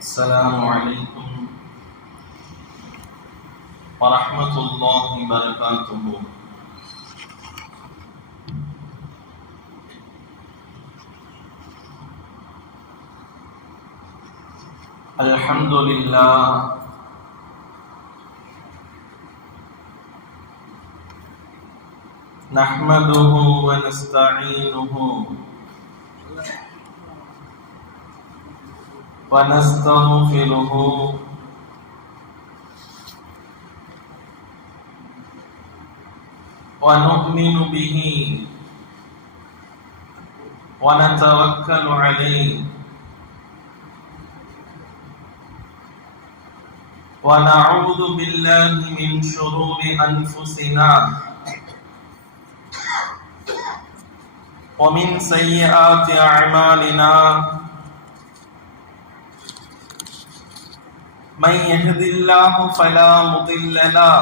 السلام عليكم ورحمة الله وبركاته. الحمد لله نحمده ونستعينه ونستغفره ونؤمن به ونتوكل عليه ونعوذ بالله من شرور أنفسنا ومن سيئات أعمالنا من يهد الله فلا مضل له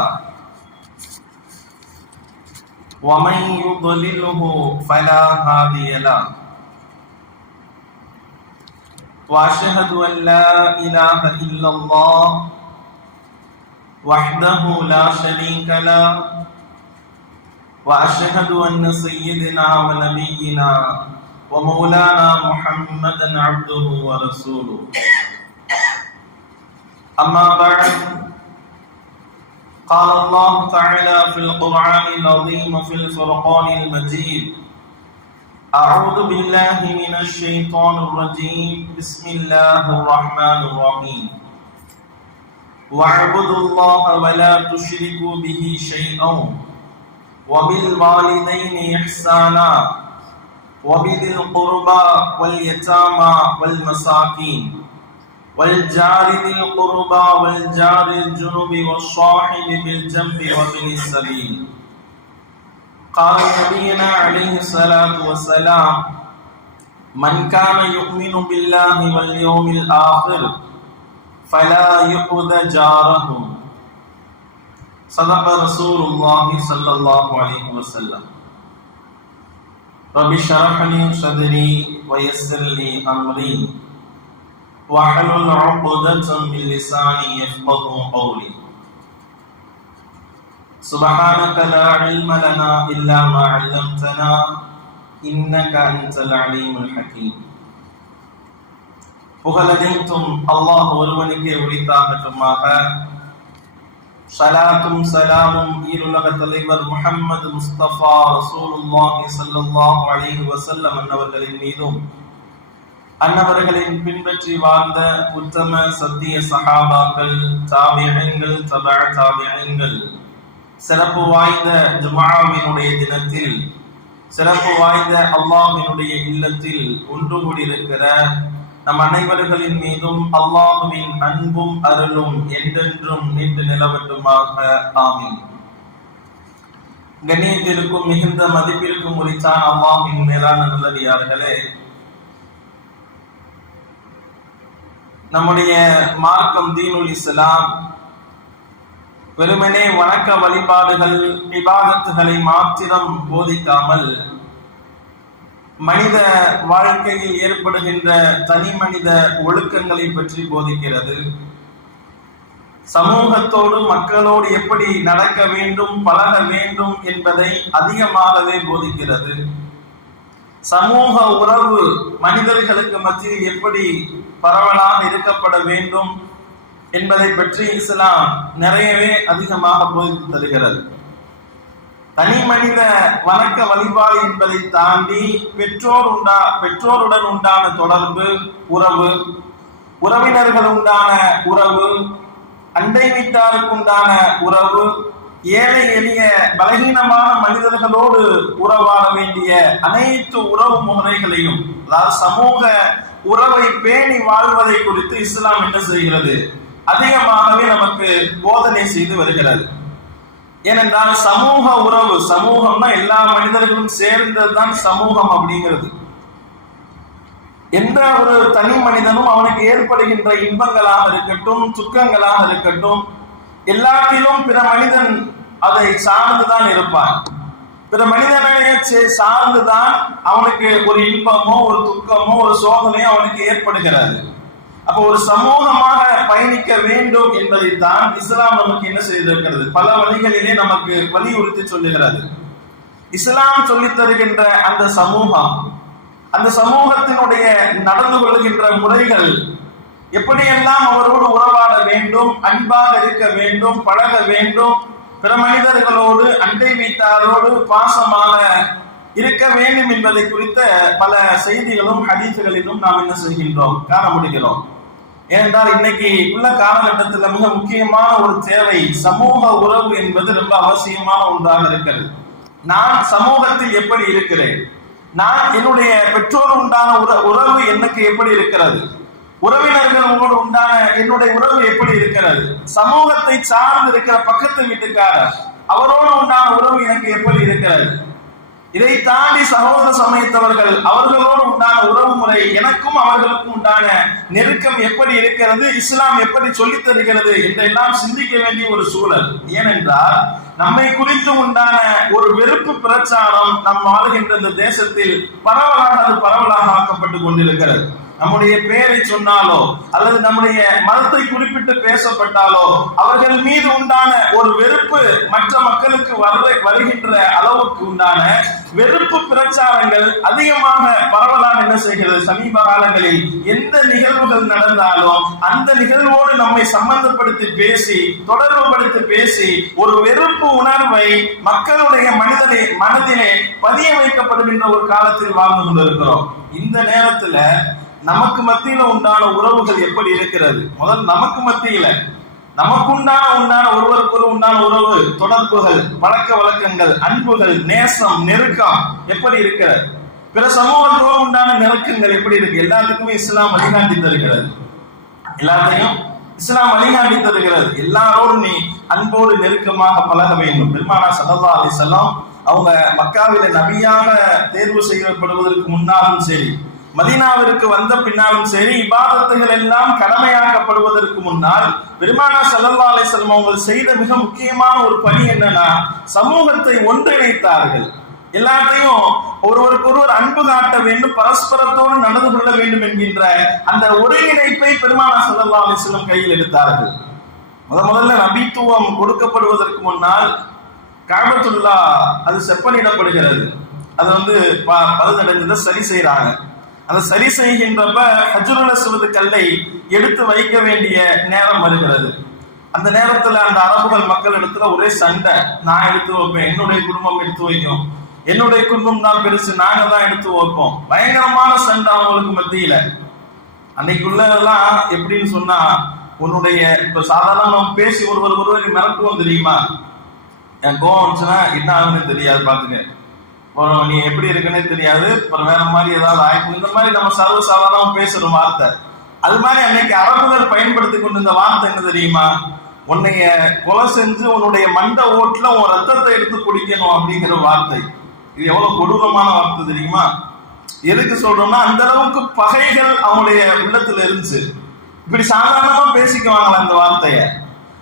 ومن يضلله فلا هادي له وأشهد أن لا إله إلا الله وحده لا شريك له وأشهد أن سيدنا ونبينا ومولانا محمدا عبده ورسوله. أما بعد، قال الله تعالى في القرآن العظيم في الفرقان المجيد: أعوذ بالله من الشيطان الرجيم، بسم الله الرحمن الرحيم. واعبدوا الله ولا تشركوا به شيئا وبالوالدين إحسانا وبذي القربى واليتامى والمساكين والجار ذي القربى والجار الجنب والصاحب بالجنب وابن السبيل. قال نبينا عليه الصلاة والسلام: من كان يؤمن بالله واليوم الآخر فلا يؤذ جاره. صدق رسول الله صلى الله عليه وسلم. رب اشرح لي صدري ويسر لي أمري واحلل عقدة من لساني يفقهوا قولي. سبحانك لا علم لنا إلا ما علمتنا إنك أنت العليم الحكيم. புகழனைத்தும் அல்லாஹ் ஒருவனுக்கே உரித்தாகட்டுமாக. ஸலாத்தும் ஸலாமும் ஈருலக தலைவர் முஹம்மது முஸ்தபா ரசூலுல்லாஹி ஸல்லல்லாஹு அலைஹி வஸல்லம் அன்னவர்களின் மீதும் அன்னவர்களின் பின்பற்றி வாழ்ந்த உத்தம சத்திய சஹாபாக்கள், தாபிஈன்கள், தபஅ தாபிஈன்கள், சிறப்பு வாய்ந்த ஜும்ஆவினுடைய தினத்தில் சிறப்பு வாய்ந்த அல்லாஹ்வினுடைய இல்லத்தில் ஒன்று கூடியிருக்கிற நம் அனைவர்களின் மீதும் அல்லாஹ்வின் அன்பும் அருளும் என்றென்றும் நின்று நிலவட்டுமாக. ஆமீன். கண்ணியத்திற்கும் மிகுந்த மதிப்பிற்கும் உரித்தான அல்லாஹ்வின் மேலான நல்லடியார்களே, நம்முடைய மார்க்கம் தீனுல் இஸ்லாம் வெறுமனே வணக்க வழிபாடுகள், இபாதத்துகளை மாத்திரம் போதிக்காமல் மனித வாழ்க்கையில் ஏற்படுகின்ற தனி மனித ஒழுக்கங்களை பற்றி போதிக்கிறது. சமூகத்தோடு, மக்களோடு எப்படி நடக்க வேண்டும், பழக வேண்டும் என்பதை அதிகமாகவே போதிக்கிறது. சமூக உறவு மனிதர்களுக்கு மத்தியில் எப்படி பரவலாக இருக்கப்பட வேண்டும் என்பதை பற்றி இஸ்லாம் நிறையவே அதிகமாக போதித்து தருகிறது. தனி மனித வணக்க வழிபாடு என்பதை தாண்டி பெற்றோருடன் உண்டான தொடர்பு, உறவு, உறவினர்கள் உண்டான உறவு, அண்டை வீட்டாருக்கு உண்டான உறவு, ஏழை எளிய பலகீனமான மனிதர்களோடு உறவாட வேண்டிய அனைத்து உறவு முறைகளையும், அதாவது சமூக உறவை பேணி வாழ்வதை குறித்து இஸ்லாம் என்ன செய்கிறது? அதிகமாகவே நமக்கு போதனை செய்து வருகிறது. ஏனென்றால் சமூக உறவு, சமூகம்னா எல்லா மனிதர்களும் சேர்ந்ததுதான் சமூகம் அப்படிங்கிறது. எந்த ஒரு தனி மனிதனும் அவனுக்கு ஏற்படுகின்ற இன்பங்களாக இருக்கட்டும், துக்கங்களாக இருக்கட்டும், எல்லாத்திலும் பிற மனிதன் அதை சார்ந்துதான் இருப்பான். பிற மனிதனையே சார்ந்துதான் அவனுக்கு ஒரு இன்பமோ, ஒரு துக்கமோ, ஒரு சோதனையோ அவனுக்கு ஏற்படுகிறது. அப்போ ஒரு சமூகமாக பயணிக்க வேண்டும் என்பதை தான் இஸ்லாம் நமக்கு என்ன செய்திருக்கிறது, பல வழிகளிலே நமக்கு வலியுறுத்தி சொல்லுகிறது. இஸ்லாம் சொல்லித் தருகின்ற அந்த சமூகம், அந்த சமூகத்தினுடைய நடந்து கொள்கின்ற முறைகள், எப்படியெல்லாம் அவரோடு உறவாட வேண்டும், அன்பாக இருக்க வேண்டும், பழக வேண்டும், பிற மனிதர்களோடு அண்டை வீட்டாரோடு பாசமாக இருக்க வேண்டும் என்பதை குறித்த பல செய்திகளும் ஹதீஸ்களிலும் நாம் என்ன செய்கின்றோம், காண முடிகிறோம். ஏனென்றால் இன்னைக்கு உள்ள காலகட்டத்தில் மிக முக்கியமான ஒரு தேவை சமூக உறவு என்பது ரொம்ப அவசியமான ஒன்றாக இருக்கிறது. நான் சமூகத்தில் எப்படி இருக்கிறேன், நான் என்னுடைய பெற்றோர் உண்டான உறவு எனக்கு எப்படி இருக்கிறது, உறவினர்களோடு உண்டான என்னுடைய உறவு எப்படி இருக்கிறது, சமூகத்தை சார்ந்து இருக்கிற பக்கத்து வீட்டுக்காரர் அவரோடு உண்டான உறவு எனக்கு எப்படி இருக்கிறது, இதை தாண்டி சகோதர சமயத்தவர்கள் அவர்களோடு உண்டான உறவு முறை, எனக்கும் அவர்களுக்கும் உண்டான நெருக்கம் எப்படி இருக்கிறது, இஸ்லாம் எப்படி சொல்லித் தருகிறது என்றெல்லாம் சிந்திக்க வேண்டிய ஒரு சூழல். ஏனென்றால் நம்மை குறித்து உண்டான ஒரு வெறுப்பு பிரச்சாரம் நம் வாழுகின்ற இந்த தேசத்தில் பரவலாக ஆக்கப்பட்டு கொண்டிருக்கிறது. நம்முடைய பெயரை சொன்னாலோ அல்லது நம்முடைய மதத்தை குறிப்பிட்டு பேசப்பட்டாலோ அவர்கள் மீது உண்டான ஒரு வெறுப்பு மற்ற மக்களுக்கு வருகின்ற அளவுக்கு உண்டான வெறுப்பு பிரச்சாரங்கள் அதிகமாக பரவலாக என்ன செய்கிறது. சமீப காலங்களில் எந்த நிகழ்வுகள் நடந்தாலும் அந்த நிகழ்வோடு நம்மை சம்பந்தப்படுத்தி பேசி, தொடர்பு படுத்தி பேசி ஒரு வெறுப்பு உணர்வை மக்களுடைய மனதிலே பதிய வைக்கப்படுகின்ற ஒரு காலத்தில் வாழ்ந்து கொண்டிருக்கிறோம். இந்த நேரத்துல நமக்கு மத்தியில உண்டான உறவுகள் எப்படி இருக்கிறது, முதல் நமக்கு மத்தியில நமக்கு உண்டான ஒருவருக்கு உண்டான உறவு, தொடர்புகள், பழக்க வழக்கங்கள், அன்புகள், நேசம், நெருக்கம் எப்படி இருக்கிறது, பிற சமூகத்தோடு உண்டான நெருக்கங்கள் எப்படி இருக்கு, எல்லாத்துக்குமே இஸ்லாம் வழிகாட்டி தருகிறது. எல்லாத்தையும் இஸ்லாம் வழிகாட்டி தருகிறது. எல்லாரோடும் நீ அன்போடு நெருக்கமாக பழக வேண்டும். பெருமானார் ஸல்லல்லாஹு அலைஹி வஸல்லம் அவங்க மக்காவில நபியாக தேர்வு செய்யப்படுவதற்கு முன்னாலும் சரி, மதீனாவிற்கு வந்த பின்னாலும் சரி, இபாதத்துகள் எல்லாம் கடமையாக்கப்படுவதற்கு முன்னால் பெருமானார் ஸல்லல்லாஹு அலைஹி வஸல்லம் அவங்க செய்த மிக முக்கியமான ஒரு பணி என்னன்னா, சமூகத்தை ஒன்றிணைத்தார்கள். எல்லாத்தையும் ஒருவருக்கொருவர் அன்பு காட்ட வேண்டும், பரஸ்பரத்தோடு நடந்து கொள்ள வேண்டும் என்கின்ற அந்த ஒருங்கிணைப்பை பெருமானார் ஸல்லல்லாஹு அலைஹி வஸல்லம் கையில் எடுத்தார்கள். முதல்ல நபித்துவம் கொடுக்கப்படுவதற்கு முன்னால் கஅபத்துல்லா அது செப்பனிடப்படுகிறது. அது பழுதடைந்ததை சரி செய்யறாங்க. அந்த சரி செய்கின்றப்ப ஹஜ்ருல் அஸ்வத் கல்லை எடுத்து வைக்க வேண்டிய நேரம் வருகிறது. அந்த நேரத்துல அந்த அரபுகள் மக்கள் இடத்துல ஒரே சண்டை. நான் எடுத்து வைப்பேன், என்னுடைய குடும்பம் எடுத்து வைக்கும், என்னுடைய குடும்பம் தான் பெருசு, நாங்க தான் எடுத்து வைப்போம். பயங்கரமான சண்டை அவங்களுக்கு மத்தியில. அன்னைக்குள்ளதெல்லாம் எப்படின்னு சொன்னா, உன்னுடைய இப்ப சாதாரண நம்ம பேசி ஒருவர் மிரட்டுவோம் தெரியுமா, என் கோவம் வந்துச்சுன்னா என்ன ஆகுன்னு தெரியாது, பாத்துக்க, நீ எப்படி இருக்குன்னே தெரியாது, அப்புறம் வேற மாதிரி ஏதாவது ஆயிடும், இந்த மாதிரி நம்ம சர்வசாதாரணமா பேசுற வார்த்தை. அது மாதிரி அன்னைக்கு அரபுகள் பயன்படுத்தி கொண்டு இந்த வார்த்தை என்ன தெரியுமா, உன்னைய கொலை செஞ்சு உன்னுடைய மண்ட ஓட்டுல உன் ரத்தத்தை எடுத்து குடிக்கணும் அப்படிங்கிற வார்த்தை. இது எவ்வளவு கொடூரமான வார்த்தை தெரியுமா. எதுக்கு சொல்றோம்னா, அந்த அளவுக்கு பகைகள் அவங்களுடைய உள்ளத்துல இருந்துச்சு. இப்படி சாதாரணமா பேசிக்குவாங்களா அந்த வார்த்தைய.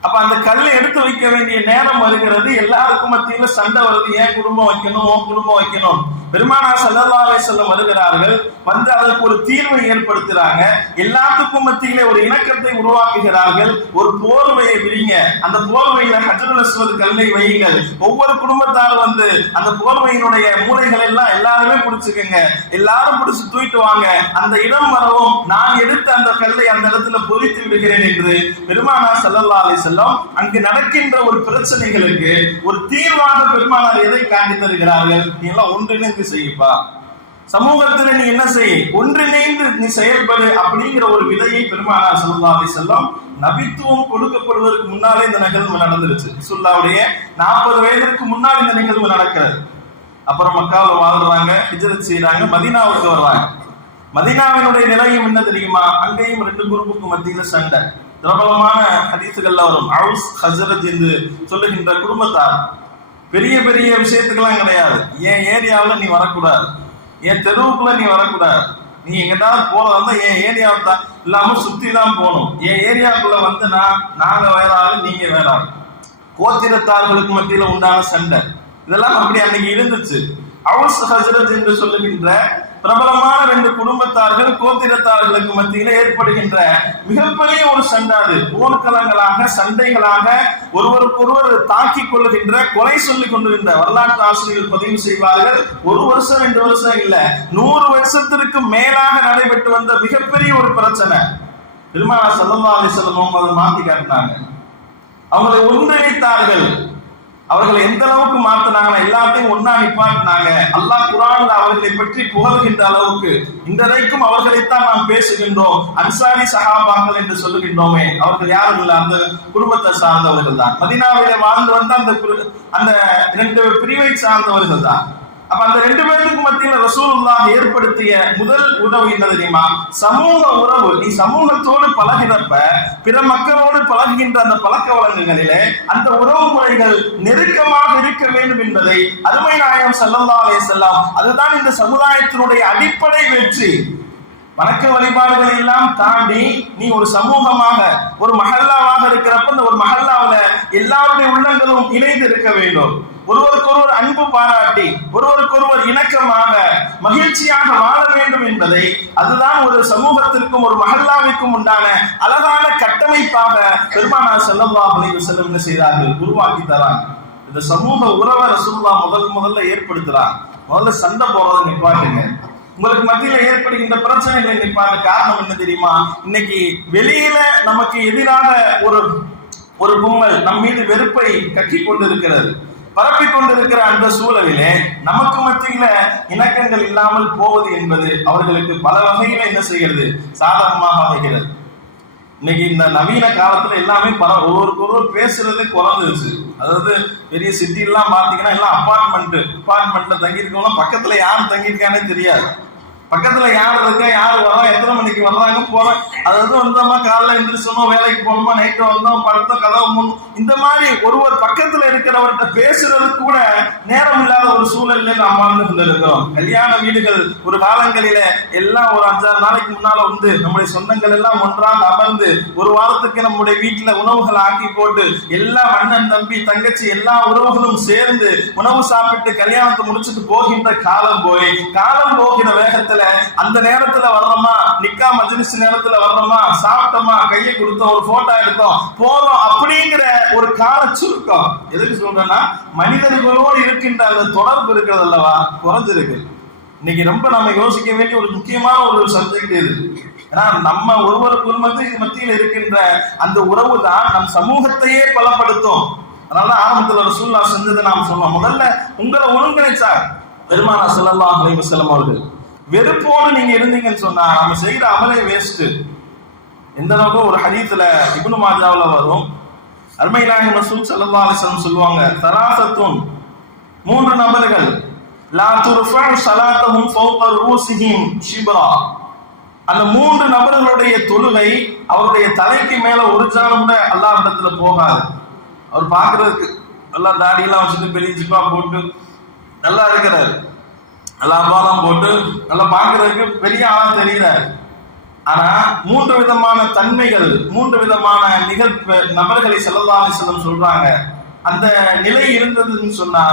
அப்ப அந்த கல்லை எடுத்து வைக்க வேண்டிய நேரம் வருகிறது. எல்லாருக்கும் மத்தியில சண்டை வருது, ஏன் குடும்பம் வைக்கணும், உன் குடும்பம் வைக்கணும். பெருமானார் ஸல்லல்லாஹு அலைஹி வஸல்லம் வருகிறார்கள், வந்து அதற்கு ஒரு தீர்வை ஏற்படுத்துறாங்க. எல்லாத்துக்கும் மத்தியிலே ஒரு இணக்கத்தை உருவாக்குகிறார்கள். ஒரு போர்வையை விரிங்க, அந்த போர்வையில ஹஜ்ருல் அஸ்வத் கல்லை வையுங்கள். ஒவ்வொரு குடும்பத்தாரும் வந்து அந்த போர்வையினுடைய மூலைகள் எல்லாம் எல்லாருமே பிடிச்சுக்கங்க, எல்லாரும் பிடிச்சு தூக்கிட்டு வாங்க, அந்த இடம் வரவும் நான் எடுத்து அந்த கல்லை அந்த இடத்துல பொறித்து விடுகிறேன் என்று பெருமானார் ஸல்லல்லாஹு அலைஹி வஸல்லம் அங்கு நடக்கின்ற ஒரு பிரச்சனைகளுக்கு ஒரு தீர்வாக பெருமானார் எதை காட்டி தருகிறார்கள், நீ எல்லாம் ஒன்றிணைந்து செய்யப்பா, சமூகத்துல நீ என்ன செய், ஒன்றிணைந்து நீ செயல்படு அப்படிங்கிற ஒரு விதையை பெருமானார் ஸல்லல்லாஹு அலைஹி வஸல்லம் நபித்துவம் கொடுக்கப்படுவதற்கு முன்னாலே இந்த நிகழ்வு நடந்துருச்சு. ரசூலுல்லாஹ்வுடைய 40 வயதிற்கு முன்னால் இந்த நிகழ்வு நடக்கிறது. அப்புறம் மக்காவில் வாழ்றாங்க, ஹிஜ்ரத் செய்யறாங்க, மதீனாவுக்கு வர்றாங்க. மதீனாவினுடைய நிலையம் என்ன தெரியுமா, அங்கேயும் 2 குரூப்புக்கு மத்தியில சண்டை. பிரபலமான ஹதீசுகள்ல வரும், அவுஸ் ஹஸ்ரஜ் என்று சொல்லுகின்ற குடும்பத்தார். பெரிய பெரிய விஷயத்துக்கெல்லாம் கிடையாது, என் ஏரியாவில் நீ வரக்கூடாது, என் தெருவுக்குள்ள நீ வரக்கூடாது, நீ எங்கிட்டாவது போறதா என் ஏரியாவை தான் இல்லாம சுத்தி தான் போகணும், என் ஏரியாவுக்குள்ள வந்து நாங்க வேற ஆளு நீங்க வேற ஆளு. கோத்திரத்தார்களுக்கு மத்தியில உண்டான சண்டை இதெல்லாம் அப்படி அன்னைக்கு இருந்துச்சு. அவுஸ் ஹஸ்ரஜ் என்று சொல்லுகின்ற பிரபலமான 2 குடும்பத்தார்கள் கோத்திரத்தார்களுக்கு மத்தியில ஏற்படுகின்ற மிகப்பெரிய ஒரு சண்டாது, போர்க்களங்களாக சண்டைகளாக ஒருவருக்கொருவர் தாக்கிக் கொள்ளுகின்ற, கொலை சொல்லிக் கொண்டிருந்த வரலாற்று ஆசிரியர்கள் பதிவு செய்வார்கள். 1 வருஷம் 2 வருஷம் இல்ல, 100 வருஷத்திற்கு மேலாக நடைபெற்று வந்த மிகப்பெரிய ஒரு பிரச்சனை. பெருமானார் ஸல்லல்லாஹு அலைஹி வஸல்லம் அதை மாத்தி காட்டினாங்க. அவங்களை ஒன்றிணைத்தார்கள். அவர்களை எந்த அளவுக்கு மாத்தினாங்கன்னா எல்லாத்தையும் ஒன்னா நிப்பாட்டினாங்க. அல்லாஹ் குர்ஆன்ல அவர்களை பற்றி புகழ்கின்ற அளவுக்கு இன்றைக்கும் அவர்களைத்தான் நாம் பேசுகின்றோம். அன்சாரி சஹாபாக்கள் என்று சொல்லுகின்றோமே, அவர்கள் யாரும் இல்ல, அந்த குடும்பத்தை சார்ந்தவர்கள் தான். மதீனாவிலே வாழ்ந்து வந்த அந்த 2 பிரிவை சார்ந்தவர்கள் தான். அப்ப அந்த 2 பேருக்கு மத்தியில் ரசூலுல்லாஹ் ஏற்படுத்திய முதல் உறவு என்ன தெரியுமா? சமூக உறவு. நீ சமூகத்தோடு பழகிறப்ப, பிற மக்களோடு பழகுகின்ற அந்த பழக்க வழக்கங்களிலே அந்த உறவு முறைகள் நெருக்கமாக இருக்க வேண்டும் என்பதை அருமை நாயகம் ஸல்லல்லாஹு அலைஹி வஸல்லம், அதுதான் இந்த சமுதாயத்தினுடைய அடிப்படை வெற்றி. வணக்க வழிபாடுகளை எல்லாம் தாண்டி நீ ஒரு சமூகமாக, ஒரு மஹல்லாவாக இருக்கிறப்ப அந்த ஒரு மஹல்லாவில் எல்லாருடைய உள்ளங்களும் இணைந்து இருக்க வேண்டும். ஒருவருக்கொருவர் அன்பு பாராட்டி, ஒருவருக்கொருவர் இணக்கமாக மகிழ்ச்சியாக வாழ வேண்டும் என்பதை, அதுதான் ஒரு சமூகத்திற்கும் ஒரு மஹல்லாவிற்கும் உண்டான அழகான கட்டமைப்பாக பெருமானார் ஸல்லல்லாஹு அலைஹி வஸல்லம் என்ன செய்தார்கள்? உருவாக்கி தராங்க. இந்த சமூக உறவை ரசூலுல்லாஹ் முதல்ல ஏற்படுத்துறாங்க. முதல்ல சண்டை போறதை நிப்பாட்டுங்க. உங்களுக்கு மத்தியில ஏற்படுகின்ற பிரச்சனைகளை நிப்பாட்ட காரணம் என்ன தெரியுமா? இன்னைக்கு வெளியில நமக்கு எதிராக ஒரு கும்பல் நம் மீது வெறுப்பை கட்டி கொண்டிருக்கிறது, பரப்பிக் கொண்டிருக்கிற அந்த சூழலிலே நமக்கு மத்தியில இணக்கங்கள் இல்லாமல் போவது என்பது அவர்களுக்கு பல வகையில என்ன செய்கிறது? சாதகமாக அமைகிறது. இன்னைக்கு இந்த நவீன காலத்துல எல்லாமே ஒருவருக்கொருவர் பேசுறது குறைஞ்சிருச்சு. அதாவது பெரிய சிட்டி எல்லாம் பாத்தீங்கன்னா எல்லாம் அபார்ட்மெண்ட்ல தங்கியிருக்கவங்க பக்கத்துல யார் தங்கியிருக்கானே தெரியாது. பக்கத்துல யார் இருக்கா, யார் வரோம், எத்தனை மணிக்கு வர்றாங்க போறோம், அதாவது வந்தோமா, காலைல எந்திரிச்சோமா, வேலைக்கு போனோமா, நைட்டு வந்தோம், படுத்தோம், கதவு முன், இந்த மாதிரி ஒருவர் பக்கத்துல இருக்கிறவர்கிட்ட பேசுறது கூட நேரம் இல்லாத ஒரு சூழல்ல நாம் வாழ்ந்து கொண்டிருக்கிறோம். கல்யாண வீடுகள் ஒரு காலங்களில எல்லாம் ஒரு 5-6 நாளைக்கு முன்னால வந்து நம்முடைய சொந்தங்கள் எல்லாம் ஒன்றாக அமர்ந்து ஒரு வாரத்துக்கு நம்முடைய வீட்டுல உணவுகள் ஆக்கி போட்டு எல்லா அண்ணன் தம்பி தங்கச்சி எல்லா உறவுகளும் சேர்ந்து உணவு சாப்பிட்டு கல்யாணத்தை முடிச்சுட்டு போகின்ற காலம் போகிற வேகத்துல அந்த நேரத்துல வர்றோமா, நிக்கா மஜ்லிஸ் நேரத்துல வர்றோமா, சாப்பிட்டோமா, கையை கொடுத்தோம், ஒரு போட்டோ எடுத்தோம், போறோம் அப்படிங்கிற ஒரு கால சுருக்கம். எதுக்கு சொல்றேன்னா, மனிதர்களோடு இருக்கின்ற அந்த தொடர்பு இருக்கிறது அல்லவா குறைஞ்சிருக்கு. இன்னைக்கு ரொம்ப நம்ம யோசிக்க வேண்டிய ஒரு முக்கியமான ஒரு சப்ஜெக்ட் இது. ஏன்னா நம்ம ஒருவருக்கு மத்தியில் இருக்கின்ற அந்த உறவு தான் நம் சமூகத்தையே பலப்படுத்தும். அதனால ஆரம்பத்துல ரசூலுல்லாஹ் செஞ்சதை நாம் சொன்னோம். முதல்ல உங்களை ஒருங்கிணைச்சார் பெருமானார் ஸல்லல்லாஹு அலைஹி வஸல்லம் அவர்கள். வெறுப்போடு நீங்க இருந்தீங்கன்னு சொன்னா நம்ம செய்யற அமலே வேஸ்ட். எந்த அளவுக்கு ஒரு ஹதீஸ்ல இப்னு மாஜாவுல வரும், அருமை நாயகம் ரசூல் ஸல்லல்லாஹு அலைஹி வஸல்லம் சொல்லுவாங்க, தராசத்துன் 3 நபர்கள் லா துர்ஃபஉ ஸலாத்துஹும் ஃபௌக ரூஸிஹிம் ஷிப்ரா, அந்த 3 நபர்களுடைய தொழுகை அவருடைய தலைக்கு மேல ஒரு ஜாலம் கூட அல்லாஹ்விடத்துல போகாது. அவர் பாக்குறதுக்கு நல்லா தாடியெல்லாம் வச்சுட்டு பெரிய ஜிப்பா போட்டு நல்லா இருக்கிறாரு, நல்லா அபாலம் போட்டு நல்லா பாக்குறதுக்கு பெரிய ஆளா தெரிகிறார். ஆனா 3 விதமான தன்மைகள், 3 விதமான நபர்களை ஸல்லல்லாஹு அலைஹி வஸல்லம் சொல்றாங்க. அந்த நிலை இருந்ததுன்னு சொன்னா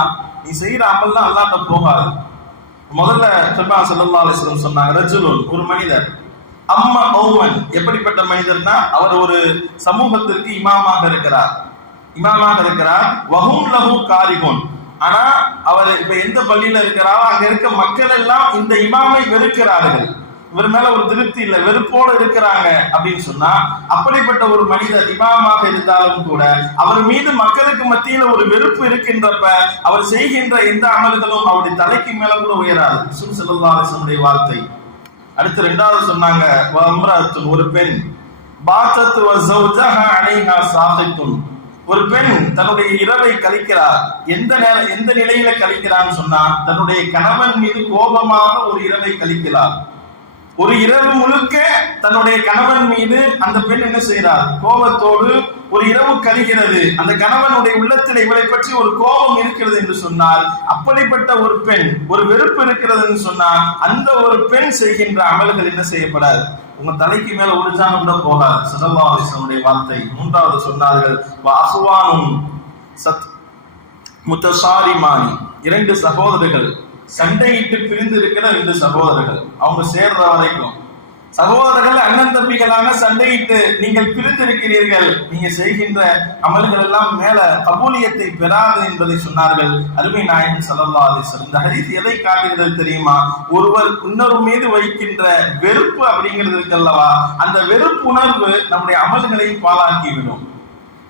நீ செய்யற அமல் தான் அல்லாஹ்ட்ட போகாது. முதல்ல ஸல்லல்லாஹு அலைஹி வஸல்லம் சொன்னாங்க, ரஜுலுன், ஒரு மனிதர், அம்மா கௌமன், எப்படிப்பட்ட மனிதர்னா அவர் ஒரு சமூகத்திற்கு இமாமாக இருக்கிறார், வஹும் லஹு காரிஹுன், ஆனா அவர் இப்ப எந்த பள்ளியில இருக்கிறாரோ அங்க இருக்க மக்கள் எல்லாம் இந்த இமாமை வெறுக்கிறார்கள், இவர் மேல ஒரு திருப்தி இல்லை, வெறுப்போடு இருக்கிறாங்க அப்படின்னு சொன்னா, அப்படிப்பட்ட ஒரு மனிதர் இமாமாக இருந்தாலும் கூட அவர் மீது மக்களுக்கு மத்தியில ஒரு வெறுப்பு இருக்கின்றப்ப அவர் செய்கின்ற எந்த அமல்களும் அவருடைய தலைக்கு மேல கூட உயராது. ரசூல் ஸல்லல்லாஹு அலைஹி வஸல்லம் வார்த்தை. அடுத்து 2வது சொன்னாங்க, ஒரு பெண், பாத்தத் வ ஸௌஜஹா அலைஹா சாகித்துன், ஒரு பெண் தன்னுடைய இரவை கழிக்கிறார். எந்த நிலையில கழிக்கிறான்னு சொன்னா, தன்னுடைய கணவன் மீது கோபமாக ஒரு இரவை கழிக்கிறார். ஒரு இரவு முழுக்க தன்னுடைய கணவன் மீது அந்த பெண் என்ன செய்கிறார்? கோபத்தோடு ஒரு இரவு கழிகிறது. அந்த கணவனுடைய உள்ளத்தில் இவரை பற்றி ஒரு கோபம் இருக்கிறது என்று சொன்னால், அப்படிப்பட்ட ஒரு பெண், ஒரு வெறுப்பு இருக்கிறது என்று சொன்னால், அந்த ஒரு பெண் செய்கின்ற அமல்கள் என்ன செய்யப்படாது, உங்க தலைக்கு மேல ஒரு ஜானம் கூட போகாது. ஸல்லல்லாஹு அலைஹி வஸல்லம் வார்த்தை. 3வது சொன்னார்கள், வஅஹ்வானும் முத்தசாரிமானி, 2 சகோதரர்கள் சண்டையிட்டு பிரிந்து இருக்கிற 2 சகோதரர்கள், அவங்க சேர்ற வரைக்கும் சகோதரர்கள் அண்ணன் தம்பிகளான சண்டையிட்டு நீங்கள் பிரிந்திருக்கிறீர்கள், நீங்க செய்கின்ற அமல்கள் எல்லாம் மேல கபூலியத்தை பெறாது என்பதை சொன்னார்கள் அருமை நாயகம் ஸல்லல்லாஹு அலைஹி வஸல்லம். இந்த ஹதீஸ் எதை காட்டுகிறது தெரியுமா? ஒருவர் இன்னொரு மீது வைக்கின்ற வெறுப்பு அப்படிங்கிறது இருக்கல்லவா, அந்த வெறுப்பு உணர்வு நம்முடைய அமல்களை பாழாக்கிவிடும்.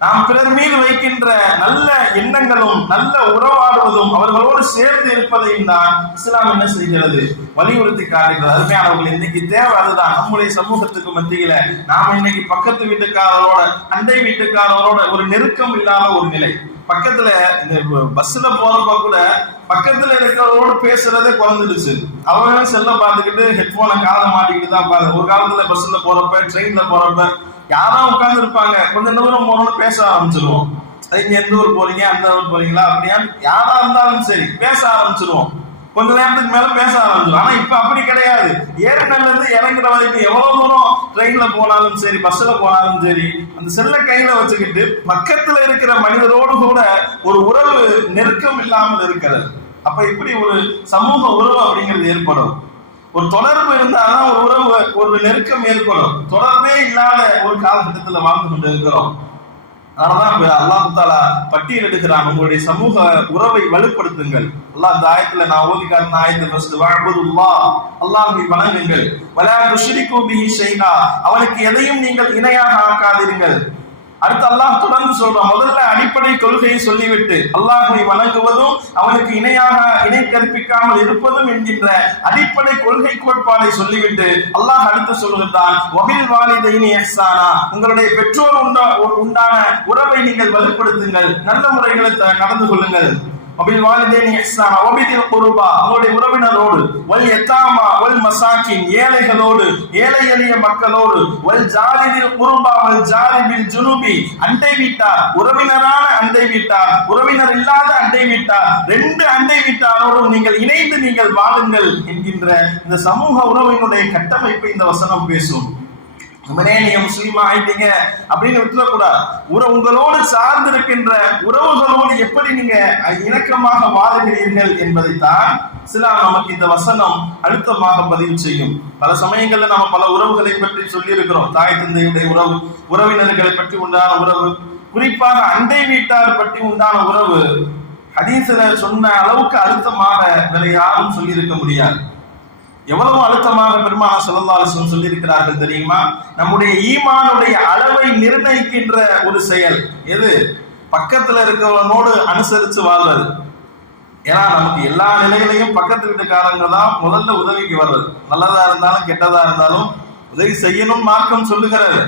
நாம் பிறர் மீது வைக்கின்ற நல்ல எண்ணங்களும் நல்ல உறவாடுவதும் அவர்களோடு சேர்ந்து இருப்பதையும் தான் இஸ்லாம் என்ன செய்கிறது, வலியுறுத்தி காட்டுகிறது. அருமையானவர்கள், இன்னைக்கு தேவை அதுதான். நம்முடைய சமூகத்துக்கு மத்தியில நாம இன்னைக்கு பக்கத்து வீட்டுக்காரரோட அண்டை வீட்டுக்காரரோட ஒரு நெருக்கம் இல்லாத ஒரு நிலை. பக்கத்துல இந்த பஸ்ல போறப்ப கூட பக்கத்துல இருக்கிறவரோடு பேசுறதே குறைஞ்சிடுச்சு. அவங்க செல்ல பார்த்துக்கிட்டு ஹெட்போனை காதை மாட்டிக்கிட்டு தான் பாருங்க. ஒரு காலத்துல பஸ்ல போறப்ப ட்ரெயின்ல போறப்ப யாரா உட்கார்ந்து இருப்பாங்க, கொஞ்ச தூரம் போனோம்னு பேச ஆரம்பிச்சிருவோம். நீங்க எந்த ஊர் போறீங்க, அந்த ஊர் போறீங்களா, அப்படியா யாரா இருந்தாலும் சரி பேச ஆரம்பிச்சிருவோம். கொஞ்ச நேரத்துக்கு மேல பேச ஆரம்பிச்சிடும். ஆனா இப்ப அப்படி கிடையாது. ஏறினல இருந்து இறங்குற வரைக்கும் எவ்வளவு தூரம் ட்ரெயின்ல போனாலும் சரி பஸ்ல போனாலும் சரி அந்த செல்ல கையில வச்சுக்கிட்டு பக்கத்துல இருக்கிற மனிதரோடு கூட ஒரு உறவு நெருக்கம் இல்லாமல் இருக்கிறது. அப்ப இப்படி ஒரு சமூக உறவு அப்படிங்கிறது ஏற்படும். ஒரு தொடர்பு இருந்தால்தான் ஒரு உறவு ஒரு நெருக்கம் ஏற்படும். தொடர்பே இல்லாத ஒரு காலகட்டத்தில் வாழ்ந்து கொண்டு இருக்கிறோம். அதனாலதான் அல்லாஹ் தஆலா பட்டியல் எடுக்கிறான், உங்களுடைய சமூக உறவை வலுப்படுத்துங்கள். அல்லாஹ் இந்த ஆயத்துல நான் ஓதி காட்டின ஆயத்தை ஃபர்ஸ்ட் வஅபுதுல்லாஹ், அல்லாஹ்வை வணங்குங்கள். வலா துஷ்ரிகு பிஹி ஷைஆ, அவனுக்கு எதையும் நீங்கள் இணையாக ஆக்காதீர்கள். அடுத்து அல்லாஹ் தொடர்ந்து சொல்றான், முதல்ல அடிப்படை கொள்கையை சொல்லிவிட்டு அல்லாஹ்வை வணங்குவதும் அவனுக்கு இணை கற்பிக்காமல் இருப்பதும் என்கின்ற அடிப்படை கொள்கை கோட்பாடை சொல்லிவிட்டு அல்லாஹ் அடுத்து சொல்லுகிறான், வபில் வாலிதைனி இஹ்சானா, உங்களுடைய பெற்றோர் உண்டான உறவை நீங்கள் வலுப்படுத்துங்கள், நல்ல முறைகளை நடந்து கொள்ளுங்கள். வபில் வாலிதைனி இஹ்சானா வபிதில் குர்பா, உங்களுடைய உறவினரோடு, வல் யதாமா வல் மசாகின், ஏழைகளோடு ஏழை எளிய மக்களோடு, வல் ஜாரிதில் குர்பா வல் ஜாரிபில் ஜுனுபி, அண்டை வீட்டார், உறவினரான அண்டை வீட்டார், உறவினர் இல்லாத அண்டை வீட்டார், 2 அண்டை வீட்டாரோடும் நீங்கள் இணைந்து நீங்கள் வாழுங்கள் என்கின்ற இந்த சமூக உறவினுடைய கட்டமைப்பை இந்த வசனம் பேசும். நீங்க முஸ்லீமா ஆயிட்டீங்க அப்படின்னு விட்டுறக்கூடாது. உங்களோடு சார்ந்து இருக்கின்ற உறவுகளோடு எப்படி நீங்க இணக்கமாக வாழுகிறீர்கள் என்பதைத்தான் இஸ்லாம் நமக்கு இந்த வசனம் அழுத்தமாக பதிவு செய்யும். பல சமயங்கள்ல நம்ம பல உறவுகளை பற்றி சொல்லி இருக்கிறோம். தாய் தந்தையுடைய உறவு, உறவினர்களை பற்றி உண்டான உறவு, குறிப்பாக அண்டை வீட்டார் பற்றி உண்டான உறவு ஹதீஸ்ல சொன்ன அளவுக்கு அழுத்தமாக வேற யாரும் சொல்லி இருக்க முடியாது. எவ்வளவு அழுத்தமாக பெருமானார் ஸல்லல்லாஹு அலைஹி வஸல்லம் சொல்லி இருக்கிறார்கள் தெரியுமா? நம்முடைய ஈமானுடைய அளவை நிர்ணயிக்கின்ற ஒரு செயல் எது? பக்கத்துல இருக்கிறவனோடு அனுசரிச்சு வாழ்வது. ஏன்னா நமக்கு எல்லா நிலைகளையும் பக்கத்து வீட்டுக்காரங்க தான் முதல்ல உதவிக்கு வர்றது. நல்லதா இருந்தாலும் கெட்டதா இருந்தாலும் உதவி செய்யணும் மார்க்கம் சொல்லுகிறது.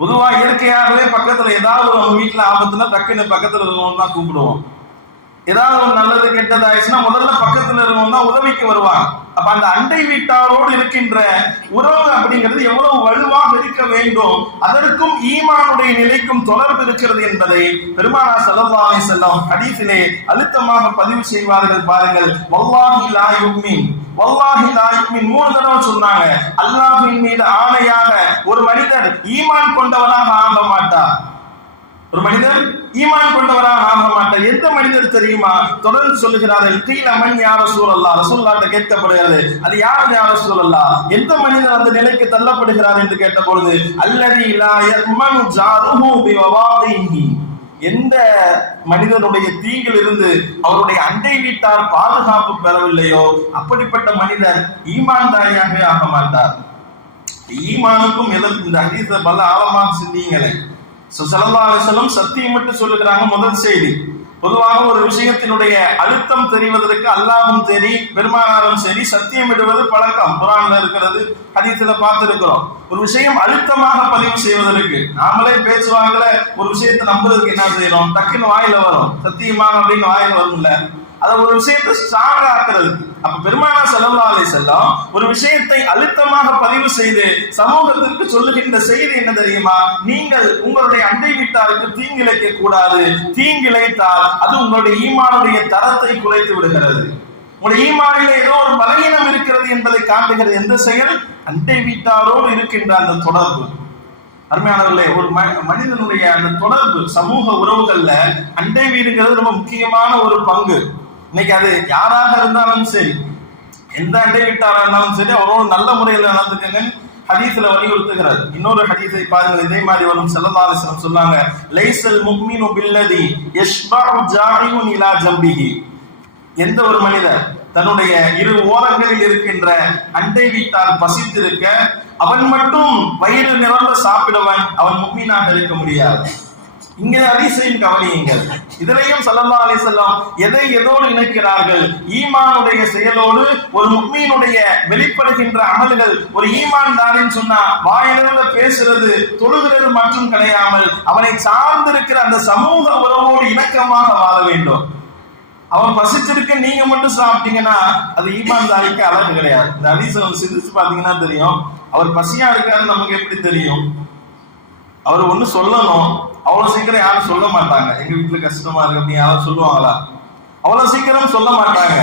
பொதுவா இயற்கையாகவே பக்கத்துல ஏதாவது நம்ம வீட்டுல ஆபத்துனா டக்குன்னு பக்கத்துல இருக்கவங்க தான் கூப்பிடுவோம். ஏதாவது ஒரு நல்லது கெட்டது ஆயிடுச்சுன்னா முதல்ல பக்கத்துல இருக்கவங்க தான் உதவிக்கு வருவாங்க. அப்ப அந்த அண்டை வீட்டாரோடு இருக்கின்ற உறவு அப்படிங்கிறது எவ்வளவு வலுவாக இருக்க வேண்டும், அதற்கும் ஈமானுடைய நிலைக்கும் தொடர்பு இருக்கிறது என்பதை பெருமானார் ஸல்லல்லாஹு அலைஹி வஸல்லம் ஹதீஸிலே அழுத்தமாக பதிவு செய்வார்கள். பாருங்கள், வல்லாஹி லா யுமின், வல்லாஹி லா யுமின் 3 தடவை சொன்னாங்க. அல்லாஹ்வின் மீது ஆணையாக ஒரு மனிதர் ஈமான் கொண்டவராக ஆக மாட்டார். ஒரு மனிதர் ஈமான் கொண்டவராக ஆக மாட்டார். எந்த மனிதர் தெரியுமா? தொடர்ந்து சொல்லுகிறார்கள், கீல மன் யா ரசூலல்லாஹ், ரசூலுல்லாஹ்ட்ட கேட்கப்படுகிறது, அது யார் யா ரசூலல்லாஹ், எந்த மனிதர் அந்த நிலைக்கு தள்ளப்படுகிறார் என்று கேட்ட பொழுது, அல்லதி லா யமனு ஜாருஹு பிவவாதிஹி, எந்த மனிதனுடைய தீங்கில் இருந்து அவருடைய அண்டை வீட்டார் பாதுகாப்பு பெறவில்லையோ அப்படிப்பட்ட மனிதர் ஈமான்தாரியாகவே ஆக மாட்டார். ஈமானுக்கும் எதற்கு இந்த ஹதீஸை பல ஆழமாக சிந்திங்களே. ஸல்லல்லாஹு அலைஹி வஸல்லம் சத்தியம் மட்டும் சொல்லுகிறாங்க. முதல் செய்தி, பொதுவாக ஒரு விஷயத்தினுடைய அழுத்தம் தெரிவதற்கு அல்லாஹ்வும் சரி பெருமானாரும் சரி சத்தியம் இடுவது பழக்கம். குர்ஆன்ல இருக்கிறது, ஹதீஸ்ல பார்த்திருக்கிறோம். ஒரு விஷயம் அழுத்தமாக பதிவு செய்வதற்கு நாமளே பேசுவாங்கல, ஒரு விஷயத்தை நம்புறதுக்கு என்ன செய்யறோம், டக்குன்னு வாயில வரும் சத்தியமாக அப்படின்னு வாயில வரும்ல, அத ஒரு விஷயத்தை ஸ்ட்ராங் ஆக்குறது. அப்ப பெருமானார் ஸல்லல்லாஹு அலைஹி வஸல்லம் ஒரு விஷயத்தை அழுத்தமாக பதிவு செய்து சமூகத்திற்கு சொல்லுகின்ற செய்தி என்ன தெரியுமா? நீங்கள் உங்களுடைய அண்டை வீட்டாருக்கு தீங்கிழைக்க கூடாது. தீங்கிழைத்தால் அது உங்களுடைய ஈமானுடைய தரத்தை குறைத்து விடுகிறது. உங்களுடைய ஈமானிலே ஏதோ ஒரு பலவீனம் இருக்கிறது என்பதை காட்டுகிறது. எந்த செயல்? அண்டை வீட்டாரோடு இருக்கின்ற அந்த தொடர்பு. அருமையானவர்களே, ஒரு மனிதனுடைய அந்த தொடர்பு சமூக உறவுகள்ல அண்டை வீடுங்கிறது ரொம்ப முக்கியமான ஒரு பங்கு. இன்னைக்கு அது யாராக இருந்தாலும் சரி, எந்த அண்டை வீட்டாராக இருந்தாலும் சரி, அவரோட நல்ல முறையில் நடந்துக்கங்க ஹதீஸ்ல வலியுறுத்துகிறார். இன்னொரு ஹதீஸை பாருங்கள், இதே மாதிரி வரும். ஸல்லல்லாஹு அலைஹி வஸல்லம் சொன்னாங்க, லைஸல் முஃமினு பில்லதி யஷ்பஉ ஜாஇஉன் இலா ஜம்பிஹி. எந்த ஒரு மனிதர் தன்னுடைய இரு ஓரங்களில் இருக்கின்ற அண்டை வீட்டார் பசித்திருக்க அவன் மட்டும் வயிறு நிரம்ப சாப்பிடுவன், அவன் முஃமினாக இருக்க முடியாது. இங்க ஹதீஸையும் கவனியுங்கள். இதிலையும் ஸல்லல்லாஹு அலைஹி வஸல்லம் எதை எதோடு இணைக்கிறார்கள்? ஈமானுடைய செயலோடு ஒரு முஃமினுடைய வெளிப்படுகின்ற அமல்கள். ஒரு ஈமான்தாரின்னு சொன்னா வாயிலிருந்து பேசுறது, தொழுகிறது மற்றும் கிடையாமல் அவனை சார்ந்திருக்கிற அந்த சமூக உறவோடு இணக்கமாக வாழ வேண்டும். அவன் பசிச்சிருக்க நீங்க மட்டும் சாப்பிட்டீங்கன்னா அது ஈமான்தாரிக்கு அழகு கிடையாது. இந்த ஹதீஸை சிந்திச்சு பாத்தீங்கன்னா தெரியும். அவர் பசியா இருக்காருன்னு நமக்கு எப்படி தெரியும்? அவர் ஒண்ணு சொல்லணும், அவ்வளவு சீக்கிரம் யாரும் சொல்ல மாட்டாங்க. எங்க வீட்டுல கஷ்டமா இருக்கு அப்படின்னு யாரும் சொல்லுவாங்களா? அவ்வளவு சீக்கிரம் சொல்ல மாட்டாங்க.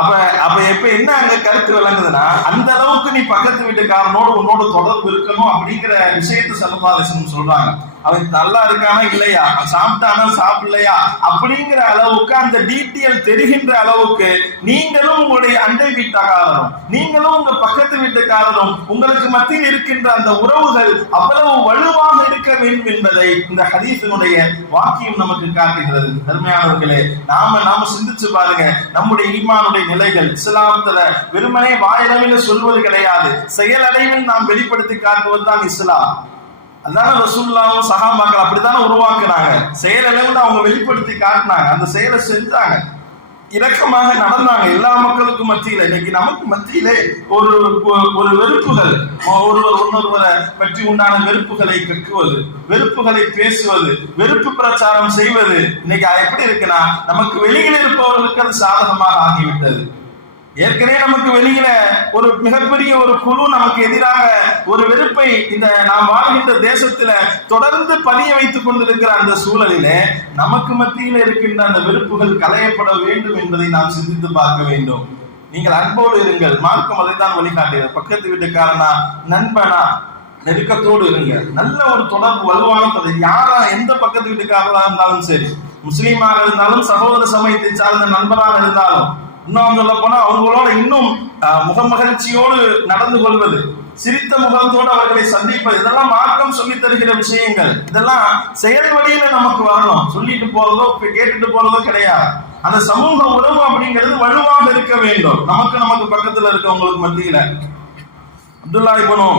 அப்ப எப்ப என்ன அங்க கருத்து விளங்குதுன்னா, அந்த அளவுக்கு நீ பக்கத்து வீட்டுக்காரனோடு உன்னோட தொடர்பு இருக்கணும் அப்படிங்கிற விஷயத்தை ஸல்லல்லாஹு அலைஹி வஸல்லம் சொல்றாங்க. அவன் நல்லா இருக்கானா இல்லையா, சாப்பிட்டானா சாப்பிடலையா அப்படிங்கிற அளவுக்கு, அந்த டீட்டெயில் தெரிகின்ற அளவுக்கு நீங்களும் உங்களுடைய அண்டை வீட்டுக்காரரும் நீங்களும் உங்க பக்கத்து வீட்டுக்காரரும் உங்களுக்கு மத்தியில் இருக்கின்ற அந்த உறவுகள் அவ்வளவு வலுவாக இருக்க வேண்டும் என்பதை இந்த ஹதீஸினுடைய வாக்கியம் நமக்கு காட்டுகிறது. அருமையானவர்களே, நாம சிந்திச்சு பாருங்க. நம்முடைய ஈமானுடைய நிலைகள் இஸ்லாத்துல வெறுமனே வாயளவில் சொல்வது கிடையாது, செயலடைவில் நாம் வெளிப்படுத்தி காட்டுவதுதான் இஸ்லாம். அதான ரசூலுல்லாஹ் சஹாபாக்கள் அப்படித்தானே உருவாக்குறாங்க. செயலளவில் அவங்க வெளிப்படுத்தி காட்டினாங்க, அந்த செயலை செஞ்சாங்க, இரக்கமாக நடந்தாங்க எல்லா மக்களுக்கும் மத்தியில. இன்னைக்கு நமக்கு மத்தியிலே ஒரு வெறுப்புகள், ஒருவரை பற்றி உண்டான வெறுப்புகளை கக்குவது, வெறுப்புகளை பேசுவது, வெறுப்பு பிரச்சாரம் செய்வது இன்னைக்கு எப்படி இருக்குன்னா, நமக்கு வெளியில் இருப்பவர்களுக்கு அது சாதகமாக ஆகிவிட்டது. ஏற்கனவே நமக்கு வெளியில ஒரு மிகப்பெரிய ஒரு குழு நமக்கு எதிராக ஒரு வெறுப்பை இந்த நாம் வாழ்கின்ற தேசத்துல தொடர்ந்து பதிய வைத்துக் கொண்டிருக்கிற அந்த சூழலிலே நமக்கு மத்தியில் இருக்கின்ற அந்த வெறுப்புகள் களையப்பட வேண்டும் என்பதை நாம் சிந்தித்து பார்க்க வேண்டும். நீங்கள் அன்போடு இருங்கள், மார்க்கம் அதைத்தான் வழிகாட்டுகிறது. பக்கத்து வீட்டுக்காரனா, நண்பனா, நெருக்கத்தோடு இருங்க. நல்ல ஒரு தொடர்பு வலுவான, யாரா எந்த பக்கத்து வீட்டுக்காரராக இருந்தாலும் சரி, முஸ்லீமாக இருந்தாலும் சகோதர சமயத்தை சார்ந்த நண்பராக இருந்தாலும், இன்னும் சொல்ல போனா அவங்களோட இன்னும் முகமகிழ்ச்சியோடு நடந்து கொள்வது, சிரித்த முகத்தோடு அவர்களை சந்திப்பது, இதெல்லாம் மார்க்கம் சொல்லி தருகிற விஷயங்கள். இதெல்லாம் செயல் வழியில நமக்கு வரணும். சொல்லிட்டு போறதோ கேட்டுட்டு போறதோ கிடையாது. அந்த சமூக உறவு அப்படிங்கிறது வலுவாக இருக்க வேண்டும். நமக்கு பக்கத்துல இருக்கவங்களுக்கு மத்தியில. அப்துல்லா இப்னு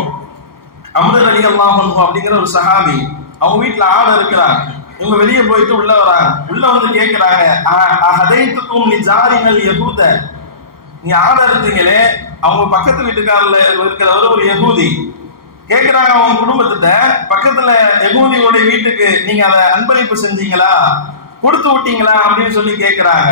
அம்ர் ரலியல்லாஹு அன்ஹு அப்படிங்கிற ஒரு சஹாபி, அவங்க வீட்டுல ஆடு இருக்கிறாங்க. இவங்க வெளியே போயிட்டு உள்ள வராங்க. உள்ள வந்து கேட்கிறாங்க, அஹதைத்துக்கும் லிஜாரினல் யஹூத, நீங்க ஆடு இருந்தீங்களே, அவங்க பக்கத்து வீட்டுக்காரர்ல இருக்கிறவர் ஒரு யஹூதி. கேட்கிறாங்க அவங்க குடும்பத்திட்ட, பக்கத்துல யஹூதியோட வீட்டுக்கு நீங்க அதை அன்பளிப்பு செஞ்சீங்களா, கொடுத்து விட்டீங்களா அப்படின்னு சொல்லி கேட்கிறாங்க.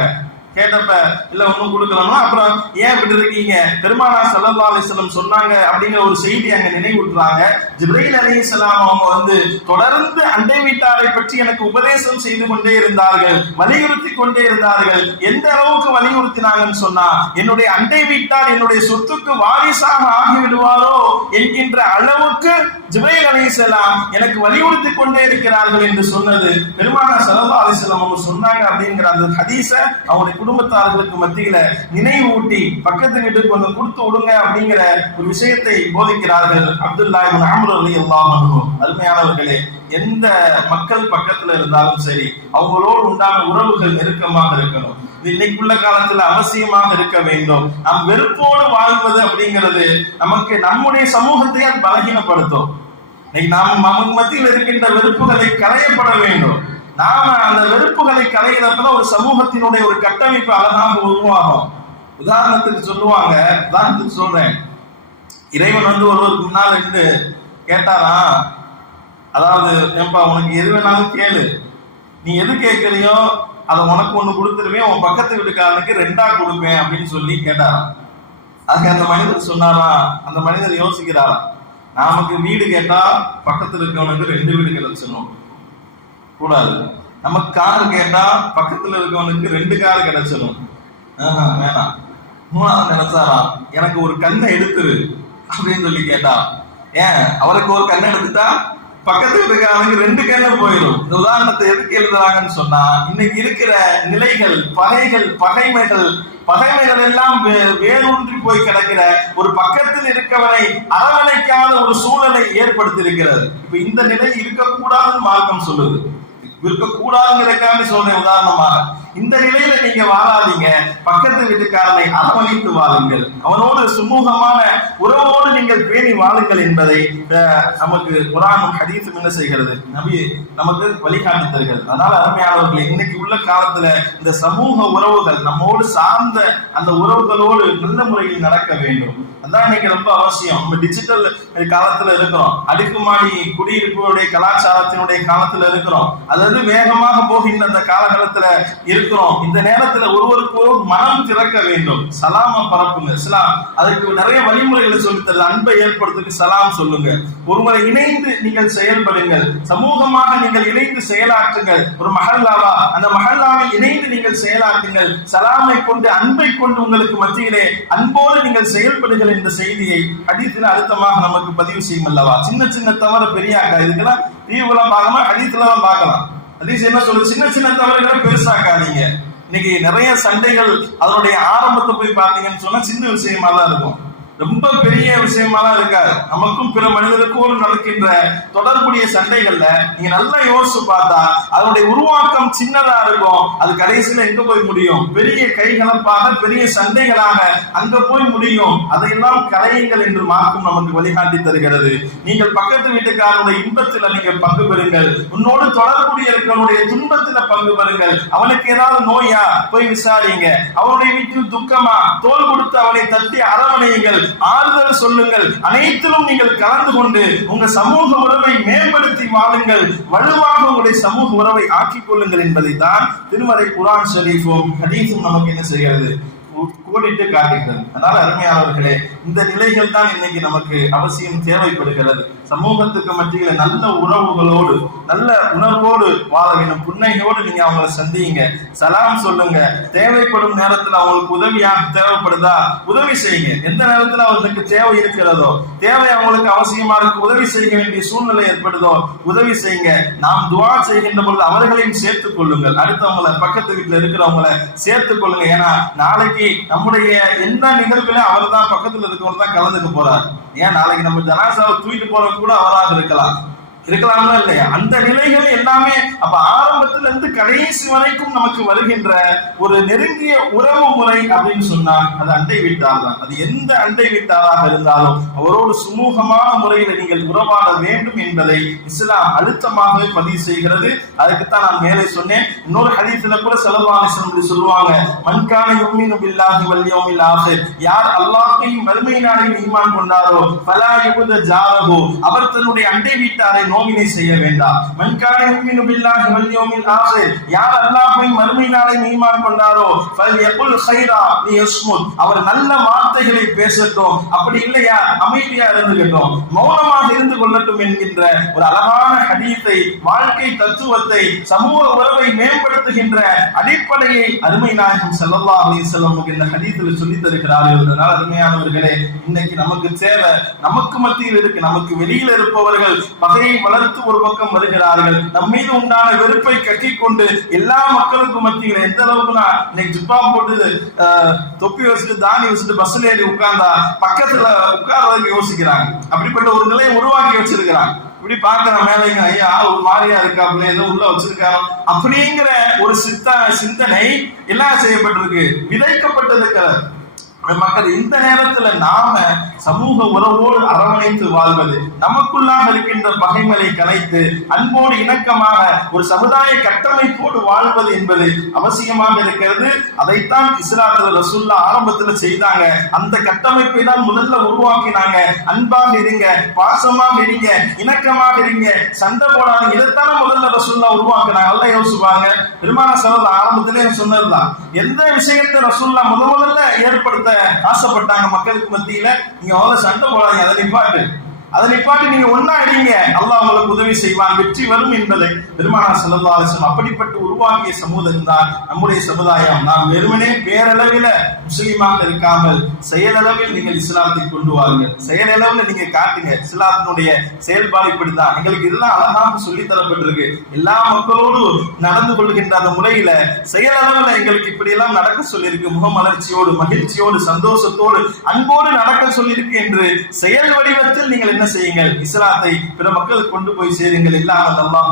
கேட்டப்ப இல்ல ஒன்னும் கொடுக்கலன்னா, அப்புறம் ஏன் இப்படி இருக்கீங்க, பெருமானார் ஸல்லல்லாஹு அலைஹி வஸல்லம் சொன்னாங்க அப்படிங்கிற ஒரு செய்தி அங்க நினைவூட்டுறாங்க. ஜிப்ரீல் அலைஹிஸ்ஸலாம் அவங்க தொடர்ந்து அண்டை வீட்டாரை பற்றி எனக்கு உபதேசம் செய்து கொண்டே இருந்தார்கள், வலியுறுத்தி கொண்டே இருந்தார்கள். எந்த அளவுக்கு வலியுறுத்தினாங்கன்னு சொன்னா, என்னுடைய அண்டை வீட்டார் என்னுடைய சொத்துக்கு வாரிசாக ஆகிவிடுவாரோ என்கின்ற அளவுக்கு ஜிப்ரீல் அலைஹிஸ்ஸலாம் எனக்கு வலியுறுத்தி கொண்டே இருக்கிறார்கள் என்று சொன்னது பெருமானார் ஸல்லல்லாஹு அலைஹி வஸல்லம் அவங்க சொன்னாங்க அப்படிங்கிற அந்த ஹதீஸை அவருடைய குடும்பத்தார்களுக்கு மத்தியில நினைவூட்டி பக்கத்து வீட்டுக்கு கொஞ்சம் கொடுத்து விடுங்க அப்படிங்கிற ஒரு விஷயத்தை போதிக்கிறார்கள் அப்துல்லா இப்னு அம்ர் ரலியல்லாஹு அன்ஹு. அருமையானவர்களே, எந்த மக்கள் பக்கத்துல இருந்தாலும் சரி, அவங்களோடு உண்டான உறவுகள் நெருக்கமாக இருக்கணும். இன்னைக்குள்ள காலத்துல அவசியமாக இருக்க வேண்டும். நாம் வெறுப்போடு வாழ்வது அப்படிங்கிறது நமக்கு நம்முடைய சமூகத்தை அது பலகீனப்படுத்தும். இன்னைக்கு நாம் மத்தியில் இருக்கின்ற வெறுப்புகளை களையப்பட வேண்டும். நாம அந்த வெறுப்புகளை களைகிறப்ப ஒரு சமூகத்தினுடைய ஒரு கட்டமைப்பு அழகாக உருவாகும். உதாரணத்துக்கு சொல்றேன், இறைவன் ஒருவருக்கு முன்னால் இருந்து கேட்டாரா, அதாவது ஏன்பா உனக்கு எது வேணாலும் கேளு, நீ எது கேட்கறியோ அதை உனக்கு ஒண்ணு கொடுத்துருவேன், உன் பக்கத்து வீட்டுக்காரனுக்கு 2ஆ கொடுப்பேன் அப்படின்னு சொல்லி கேட்டாராம். அதுக்கு அந்த மனிதர் சொன்னாரா, அந்த மனிதர் யோசிக்கிறாரா, நமக்கு வீடு கேட்டா பக்கத்துல இருக்கவனுக்கு 2 வீடு கிடைச்சிடும் கூடாது, நமக்கு கார் கேட்டா பக்கத்துல இருக்கவனுக்கு 2 கார் கிடைச்சிடும், வேணாம். 3ஆவது நினைச்சாரா, எனக்கு ஒரு கண்ணை எடுத்துரு அப்படின்னு சொல்லி கேட்டா, ஏன் அவருக்கு ஒரு கண்ணை எடுத்துட்டா பக்கத்துல இருக்காங்க 2 கண்ணு போயிடும். இந்த உதாரணத்தை எதுக்கு எழுதுறாங்கன்னு சொன்னா, இன்னைக்கு இருக்கிற நிலைகள், பகைமைகள் எல்லாம் வேரூன்றி போய் கிடக்கிற ஒரு பக்கத்தில் இருக்கவரை அரவணைக்காத ஒரு சூழலை ஏற்படுத்தி இருக்கிறது. இப்ப இந்த நிலை இருக்கக்கூடாதுன்னு மார்க்கம் சொல்லுது. இருக்கக்கூடாதுங்கிறதுக்காக சொல்றேன். உதாரணமாக இந்த நிலையில நீங்க வாழாதீங்க, பக்கத்து வீட்டுக்காரனை அரவணைத்து வாழுங்கள், அவனோடு சுமூகமான உறவோடு நீங்கள் பேணி வாழுங்கள் என்பதை நமக்கு குர்ஆனும் ஹதீஸும் என்ன செய்கிறது, நபி நமக்கு வழிகாட்டி தருகிறது. அதனால அருமையானவர்களே, இன்னைக்கு உள்ள காலத்துல இந்த சமூக உறவுகள், நம்மோடு சார்ந்த அந்த உறவுகளோடு நல்ல முறையில் நடக்க வேண்டும். அதான் இன்னைக்கு ரொம்ப அவசியம். நம்ம டிஜிட்டல் காலத்துல இருக்கிறோம், அடுக்குமாடி குடியிருப்புடைய கலாச்சாரத்தினுடைய காலத்துல இருக்கிறோம், அதாவது வேகமாக போகின்ற அந்த காலகட்டத்துல இருக்கிறோம். இந்த நேரத்துல ஒருவருக்கு மனம் திறக்க வேண்டும், சலாம பரப்புங்க. இஸ்லாம் அதுக்கு நிறைய வழிமுறைகளை சொல்லி தருது. அன்பை ஏற்படுத்துக்கு சலாம் சொல்லுங்க, ஒருவரை இணைந்து நீங்கள் செயல்படுங்கள், சமூகமாக நீங்கள் இணைந்து செயலாற்றுங்கள். ஒரு மஹல்லாவா, அந்த மஹல்லாவை இணைந்து நீங்கள் செயலாற்றுங்கள், சலாமை கொண்டு அன்பை கொண்டு உங்களுக்கு மத்தியிலே அன்போடு நீங்கள் செயல்படுங்கள் என்ற செய்தியை ஹதீஸ்ல அழுத்தமாக நமக்கு பதிவு செய்யும் அல்லவா. சின்ன சின்ன தவறு பெரியாக்கா, இதுக்கெல்லாம் தீவுலாம் பார்க்கலாம், ஹதீஸ்ல தான் பார்க்கலாம். ஹதீஸ் என்ன சொல்லுது, சின்ன சின்ன தவறுகளை பெருசாக்காதீங்க. இன்னைக்கு நிறைய சண்டைகள் அதனுடைய ஆரம்பத்தை போய் பார்த்தீங்கன்னு சொன்னா சின்ன விஷயமா தான் இருக்கும், ரொம்ப பெரிய விஷயமா தான் இருக்காது. நமக்கும் பிற மனிதருக்கும் நடக்கின்ற தொடர்புடைய சண்டைகள்ல நீங்க நல்லா யோசிச்சு பார்த்தா அதனுடைய உருவாக்கம் சின்னதா இருக்கும், அது கடைசியில எங்க போய் முடியும், பெரிய கைகலப்பாக பெரிய சண்டைகளாக அங்க போய் முடியும். அதையெல்லாம் கலையுங்கள் என்று மார்க்கம் நமக்கு வழிகாட்டி தருகிறது. நீங்கள் பக்கத்து வீட்டுக்காரனுடைய இன்பத்துல நீங்கள் பங்கு பெறுங்கள், உன்னோடு தொடர்புடைய இருக்கிறவனுடைய துன்பத்துல பங்கு பெறுங்கள். அவனுக்கு ஏதாவது நோயா போய் விசாரிங்க, அவனுடைய வீட்டில் துக்கமா தோள் கொடுத்து அவனை தட்டி அரவணையுங்கள், ஆறுதல் சொல்லுங்கள். அனைத்திலும் நீங்கள் கலந்து கொண்டு உங்க சமூக உறவை மேம்படுத்தி வாழுங்கள், வலுவாக உங்களுடைய சமூக உறவை ஆக்கிக் கொள்ளுங்கள் என்பதை தான் திருமறை குர்ஆன் ஷரீஃபும் ஹதீஸும் நமக்கு என்ன செய்கிறது, கோடிட்டு காட்டுகிறது. அதனால அருமையானவர்களே, இந்த நிலைகள் தான் இன்னைக்கு நமக்கு அவசியம் தேவைப்படுகிறது. சமூகத்துக்கு மத்தியில நல்ல உறவுகளோடு நல்ல உணர்வோடு வாழ வேண்டும். புன்னையோடு நீங்க அவங்களை சந்திங்க, சலாம் சொல்லுங்க, தேவைப்படும் நேரத்தில் அவங்களுக்கு உதவியாக தேவைப்படுதா உதவி செய்யுங்க. எந்த நேரத்தில் அவர்களுக்கு தேவை இருக்கிறதோ, தேவை அவங்களுக்கு அவசியமா இருக்கு, உதவி செய்ய வேண்டிய சூழ்நிலை ஏற்படுதோ உதவி செய்யுங்க. நாம் துஆ செய்கின்ற பொழுது அவர்களையும் சேர்த்துக் கொள்ளுங்கள், அடுத்தவங்களை பக்கத்து வீட்டுல இருக்கிறவங்களை சேர்த்துக் கொள்ளுங்க. ஏன்னா நாளைக்கு நம்முடைய எந்த நிகழ்வுல அவர் தான் பக்கத்துல இருக்கவர் தான் கலந்துக்க போறார். ஏன் நாளைக்கு நம்ம ஜனாசாவை தூக்கிட்டு போற கூட அவராக இருக்கலாம்ல இல்லையா? அந்த நிலைகள் எல்லாமே அப்ப ஆரம்பத்துல இருந்து கடைசி வரைக்கும் நமக்கு வருகின்ற ஒரு நெருங்கிய உறவு முறை அப்படின்னு சொன்னா அது அண்டை வீட்டார் தான். அது எந்த அண்டை வீட்டாராக இருந்தாலும் அவரோடு சுமூகமான முறையில் நீங்கள் உறவாட வேண்டும் என்பதை இஸ்லாம் அழுத்தமாகவே பதிவு செய்கிறது. அதுக்குத்தான் நான் மேலே சொன்னேன். இன்னொரு ஹதீஸ்ல கூட ஸல்லல்லாஹு அலைஹி வஸல்லம் சொல்லுவாங்க, மன் கான யுமினு பில்லாஹி வல் யௌமில் ஆகிர், யார் அல்லாஹ்வையும் மறுமை நாளையும் ஈமான் கொண்டாரோ ஃபலா யுபத ஜாரஹு, அவர் தன்னுடைய அண்டை வீட்டாரை நோவினை செய்ய வேண்டாம். மன் கான யுமினு பில்லாஹி வல் யௌமில் ஆகிர், யார் அல்லாஹ்வையும் மறுமை நாளையும் ஈமான் கொண்டாரோ ஃபல்யகுல் கைரா லியஸ்முத், அவர் நல்ல வார்த்தைகளை பேசட்டும், அப்படி இல்லையா அமைதியா இருந்துகட்டும், மௌனமாக இருந்து கொள்ளட்டும் என்கின்ற ஒரு அழகான ஹதீஸை, வாழ்க்கை தத்துவத்தை, சமூக உறவை மேம்படுத்துகின்ற அடிப்படையை அருமை நாயகம் ஸல்லல்லாஹு அலைஹி வஸல்லம் இந்த ஹதீஸில் சொல்லி தருகிறார்கள். அதனால் அருமையானவர்களே, இன்னைக்கு நமக்கு தேவை, நமக்கு மத்தியில் இருக்கு, நமக்கு வெளியில் இருப்பவர்கள் பகையை வளர்த்து ஒரு பக்கம் வருகிறார்கள், நம் மீது உண்டான வெறுப்பை கட்டிக் கொண்டு எல்லா மக்களுக்கும் மத்தியில் எந்த அளவுக்குனா இன்னைக்கு ஜிப்பா போட்டு தொப்பி வச்சுட்டு தானி வச்சுட்டு பஸ்ல ஏறி உட்கார்ந்தா பக்கத்துல உட்கார்றதுக்கு யோசிக்கிறாங்க. அப்படிப்பட்ட ஒரு நிலையை உருவாக்கி வச்சிருக்கிறாங்க. இப்படி பாக்குற மேலைங்க, ஐயா ஒரு மாதிரியா இருக்காப்புல ஏதோ உள்ள வச்சிருக்காரு அப்படிங்கிற ஒரு சிந்தனை எல்லாம் செய்யப்பட்டிருக்கு, விதைக்கப்பட்டிருக்கிறது மக்கள். இந்த நேரத்துல நாம சமூக உறவோடு அரவணைத்து வாழ்வது, நமக்குள்ளாக இருக்கின்ற பகைமையை கலைத்து அன்போடு இணக்கமாக ஒரு சமுதாய கட்டமைப்போடு வாழ்வது என்பது அவசியமாக இருக்கிறது. அதைத்தான் இஸ்லாத்துல ரசூலுல்லாஹ் ஆரம்பத்துல செய்தாங்க. அந்த கட்டமைப்பை தான் முதல்ல உருவாக்கினாங்க. அன்பாக இருங்க, பாசமாக இருங்க, இணக்கமாக இருங்க, சண்டை போடாதீங்க, இதைத்தானே முதல்ல ரசூலுல்லாஹ் உருவாக்கினாங்க. நல்லா யோசிப்பாங்க. பெருமானார் ஸல்லல்லாஹு ஆரம்பத்திலே சொன்னதுதான். எந்த விஷயத்தை ரசூலுல்லாஹ் முதல்ல ஏற்படுத்த ஆசைப்பட்டாங்க மக்களுக்கு மத்தியில, நீங்க சண்டை போடாதீங்க, அதை நிப்பாட்டு, அதை நிப்பாட்டி நீங்க ஒன்னா அடிங்க, அல்லாஹ் உங்களுக்கு உதவி செய்வான், வெற்றி வரும் என்பதை பெருமானார் ஸல்லல்லாஹு அலைஹி வஸல்லம் அப்படிப்பட்ட உருவாக்கிய சமூகம் தான் நம்முடைய சமுதாயம். நாம் வெறுமனே பேரளவில் முஸ்லீமாக இருக்காமல் செயலளவில் நீங்கள் இஸ்லாத்தை கொண்டு வாருங்கள், செயலளவில் நீங்க காட்டுங்க இஸ்லாத்தினுடைய செயல்பாடு இப்படிதான். எங்களுக்கு இதெல்லாம் அழகாக சொல்லி தரப்பட்டிருக்கு. எல்லா மக்களோடு நடந்து கொள்கின்ற அந்த முறையில செயலளவில் எங்களுக்கு இப்படி எல்லாம் நடக்க சொல்லியிருக்கு. முகமலர்ச்சியோடு, மகிழ்ச்சியோடு, சந்தோஷத்தோடு, அன்போடு நடக்க சொல்லியிருக்கு என்று செயல் வடிவத்தில் நீங்கள் என்ன செய்யுங்கள், இஸ்லாத்தை பிற மக்களுக்கு கொண்டு போய் சேருங்கள். இல்லாமல் அல்லாஹ்